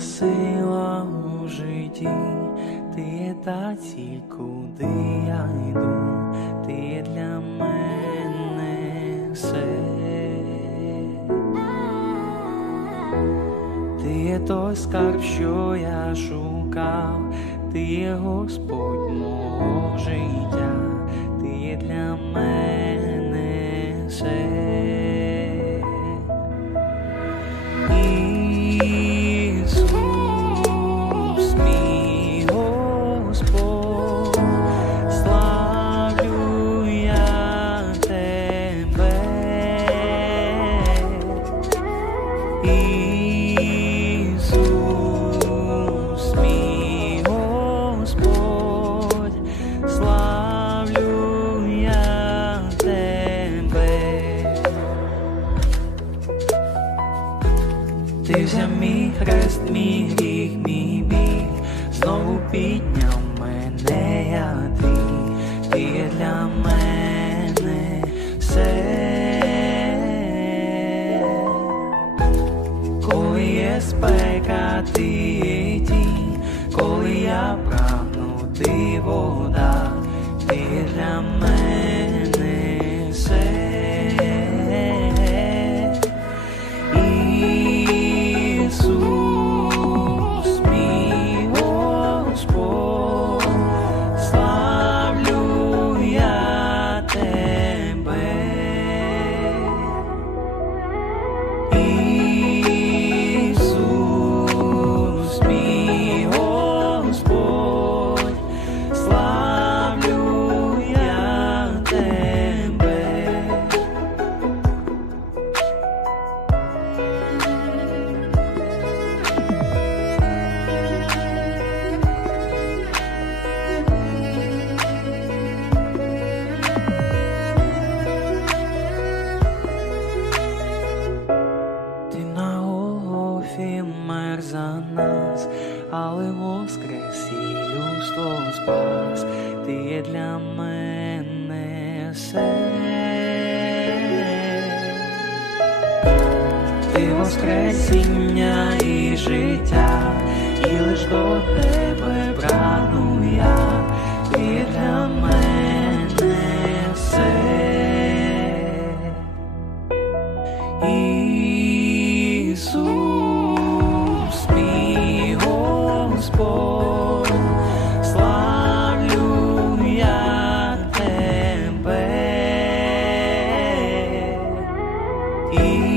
сила у житті, ти є та ціль, куди я йду, ти є для мене все. Ти є той скарб, що я шукав, ти є Господь мого життя, ти є для мене Ісус, мій Господь, славлю я тебе. Ти взяв мій хрест, мій гріх, мій біль, знову підняв нас, але воскрес людство спас, ти є для мене все. Ти воскресіння і життя, і лиш до тебе easy.